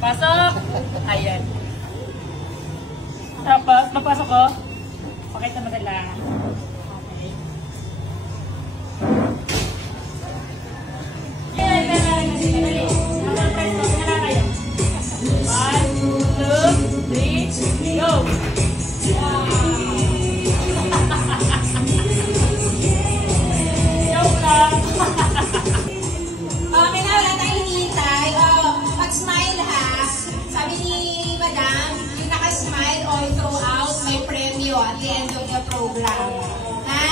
Pasok! Ayan. Tapos, magpasok ko. Pakita mo sila. Okay. One, two, three, go! Joke lang! Okay na, wala tayong hinihintay. Mag-smile ha. Sabi ni Madam, yung naka-smile all throughout, may premyo at the end of the program. Ha?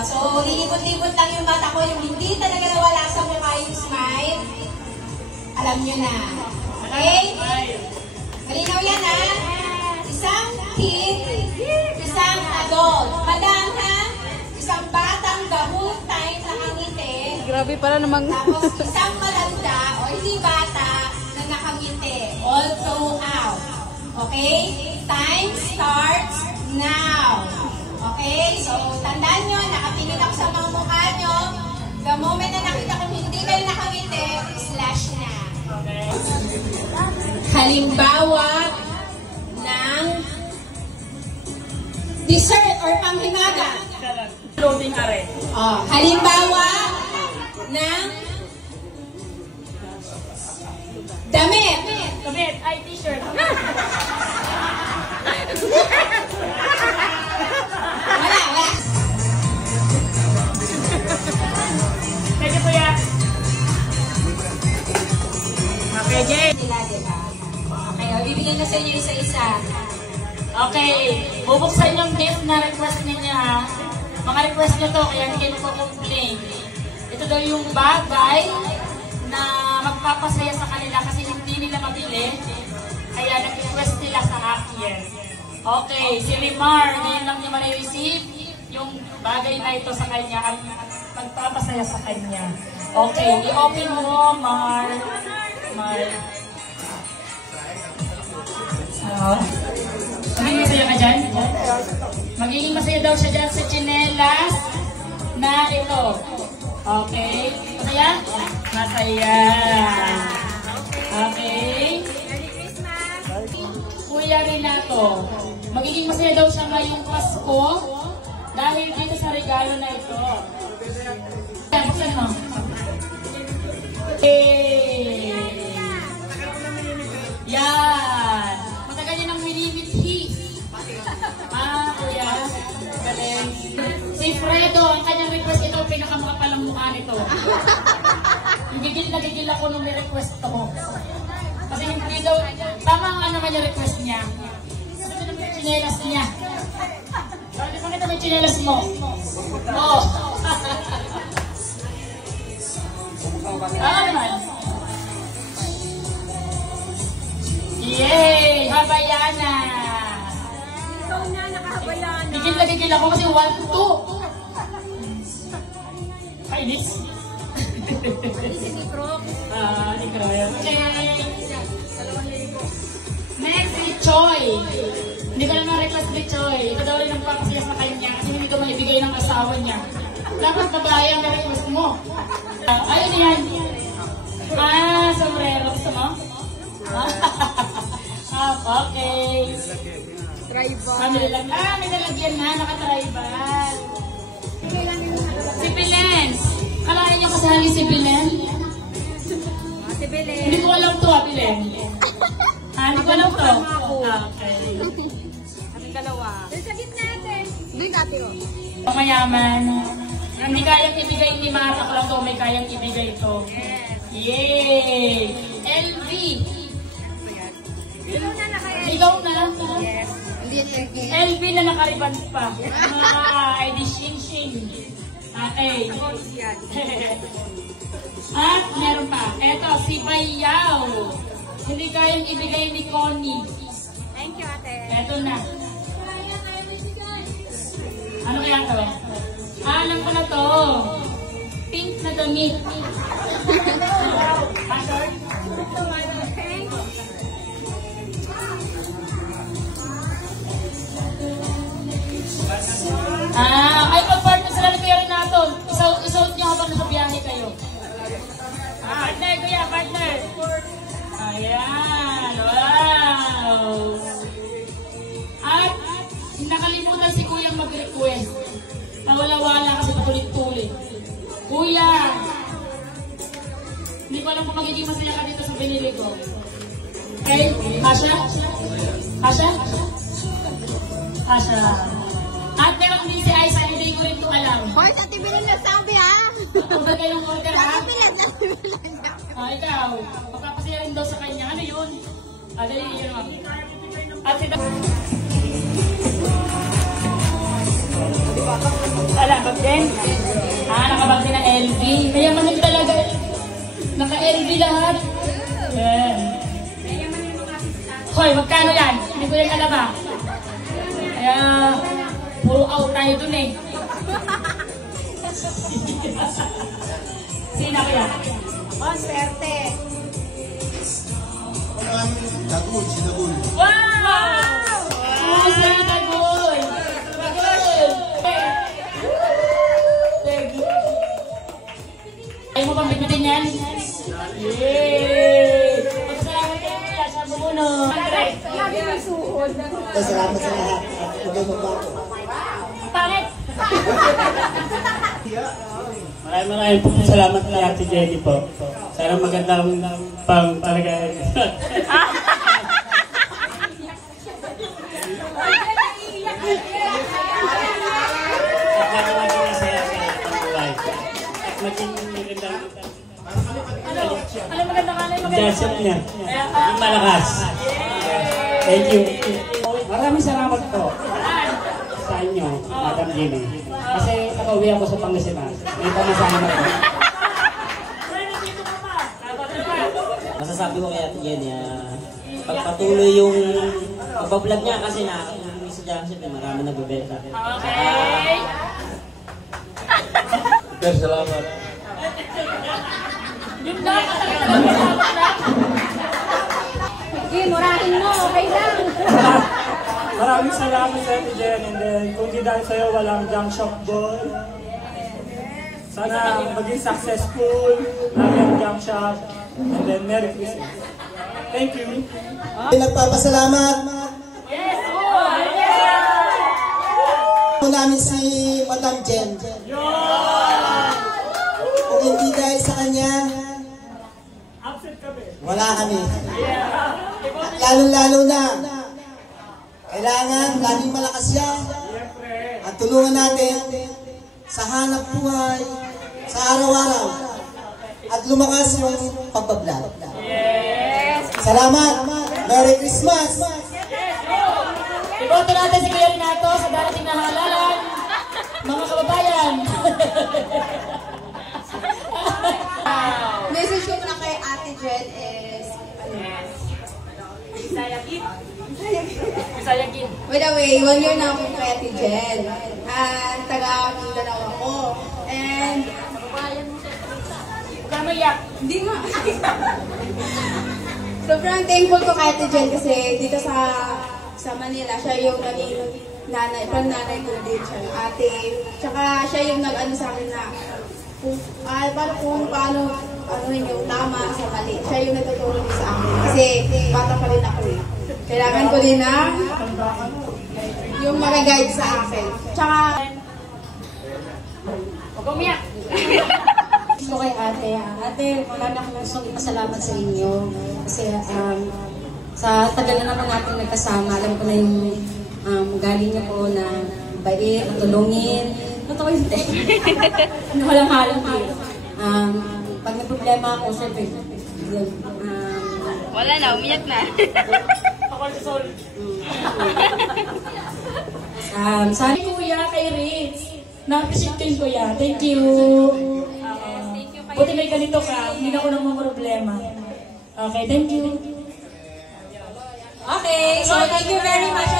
So, lilikot-likot lang yung mata ko. Yung hindi talaga nawala sa mukha yung smile, alam nyo na. Okay? Malinaw yan ha? Isang kid, isang adult. Madam ha? Isang batang the whole time nakangiti. Grabe para namang... Tapos isang malanda o hindi bata na nakangiti all throughout. Okay? Time starts now. Okay? So, tandaan nyo, nakatingin ako sa mga mukha nyo. The moment na nakita kong hindi kayo nakangiti, slash na. Okay. Halimbawa ng dessert or panghimaga. Loading ka rin. Halimbawa ng damit. Damit, ay t-shirt. Wala. Thank you, Kuya. Okay, Jay. Sila, diba? Okay, bibigyan na sa inyo isa-isa. Okay, bubuksan yung gift na request niya ha. Mga request niya to, kaya hindi kayo magko-complain. Ito daw yung bagay na magpapasaya sa kanila kasi hindi nila mabili. Kaya nag-request nila sa akin. Okay, si Rimar, ngayon lang niya ma-receive yung bagay na ito sa kanya at magpapasaya sa kanya. Okay, i-open mo, Mar. Magiging masaya ka dyan? Magiging masaya daw siya dyan sa tsinelas na ito. Okay? Masaya? Masaya. Okay? Kuya Renato, magiging masaya daw siya ngayong Pasko dahil dito sa regalo na ito. Buksan mo. Hey! Yan! Matagal yan ang minimithi. Kuya. Galing. Si Fredo, ang kanyang request ito, pinakamakapal ang mukha nito. Gigil na gigil ako nung may-request ko. Kasi hindi daw, tama nga naman yung request niya. Kasi ito naman yung chinelas niya. Bakit mo nito yung chinelas mo? Oo. Naman. Yay! Habayana! Ikaw na, nakahabayana. Gigil na gigil ako kasi 1, 2. Kainis. Sige, Croc. Okay. Next, si Choi. Hindi ko na na-request ni Choi. Ito daw rin ang papasiyas na kayo niya kasi hindi ito maibigay ng asawa niya. Dapat babae ang na-request mo. Ayun yan. Sombrero. Gusto mo? Okay. Tribal. May nalagyan na. Naka-tribal. Si Belen. Kalahin niyo kasali si Belen? Ate Belen. Hindi ko alam to, Belen. Hindi ko alam to. Okay. Kaming dalawa. Sa gitna natin. Doon dati o. Mayaman. Hindi kayang ibigay ni Mara. Ako lang to, may kayang ibigay ito. Yay! LV. Ikaw na naka-LV. Ikaw na. Yes. Hindi yan LV. LV na nakariban pa. Ay, di shing-shing. Okay. At meron pa. Eto, si Bayaw. Hindi kayang ibigay ni Connie. Thank you, ate. Eto na. Ano kaya to? Alam ko na to. Pink na damit. Password? Ay, pag-partner sila ni Kuya Renato. Isuot niyo habang nasa biyahe kayo. kung magiging masaya ka dito sa binili ko. Okay? Asha? Asha? Asha. At meron din si Aiza, hindi ko rin ito alam. Hoy, sa TV na sabi ha. Kung ba kayong order ha? Sabi na, sabi na. Ikaw, magpapasaya rin daw sa kanya. Ano yun? Dali, yun mo. At si wala, bag din? Nakabag din na LV. Kaya manig talaga. Naka-LV lahat. Yan. Hoy, magkano yan? Hindi ko yan alam ha. Kaya, puro out tayo dun eh. Sino kaya? Oh, swerte. Dagul, si Dagul. Wow! Oh, sa'yo Dagul! Dagul! Ayaw mo pang bitbitin yan? Yay! Magpasalamat kayo kaya sa bumuno. Salamat sa lahat. Huwag magbago. Pangit! Maraming po salamat kay Ate Jenny po. Sana magandang pang talaga. Alam maganda ka na yung Dasyan niya. Yung malakas. Thank you. Maraming salamat po sa inyo, Madam Jenny. Kasi nakauwi ako sa Pangasinan. May pamasama ko. Masasabi ko kay Ate Jenny, pagpatuloy yung pagbablog niya kasi nakakatuloy sa Junction, marami nagbebenta. Okay. Sir, salamat. Yun lang. Salamat lang. Sige, murahin mo. Okay lang. Maraming salamat sa Ate Jenny. And then, kung di dahil sa'yo, walang junk shop boy. Sana maging successful ang junk shop. And then, Merry Christmas. Thank you. Nagpapasalamat Yes! Oh! po namin si Madam Jen. Kung hindi dahil sa kanya, wala kami. At lalo-lalo na, kailangan laging malakas yan. At tulungan natin sa hanap buhay, sa araw-araw. At lumakas yung pagbablog. Salamat! Merry Christmas! Iboto natin si Kuya Renato sa darating na halalan. Mga kababayan. Message ko na kay Ate Jen is, Bisayagin. Bisayagin. by the way, 1 year na ako kay Ate Jen. And taga-Mindanao ako. And, Huwag ka maiyak. hindi nga. Sobrang thankful ko kay Ate Jen kasi dito sa Manila, siya yung naging nanay, nanay ko din siya, ate. Tsaka siya yung nag-ano sa akin na paano yung tama sa mali. Siya yung nagtuturo din sa akin. Kasi bata pa rin ako eh. Kailangan ko din na yung mag-guide sa akin. Tsaka, Huwag ka umiyak. Gusto kay ate. Ate, marami akong gustong ipasalamat sa inyo. Kasi sa tagal na naman natin nagkasama, alam ko na yung galing niyo po na bait, matulungin. Totoo yun. Walang halong dito. Pag may problema ako, syempre, yun. Wala na, umiyak na. Ako sa soul. Sana Kuya, kay Ritz. Na-appreciate ko yan. Thank you. Buti may ganito ka, hindi na ako namang problema. Okay, thank you. Okay, so thank you very much.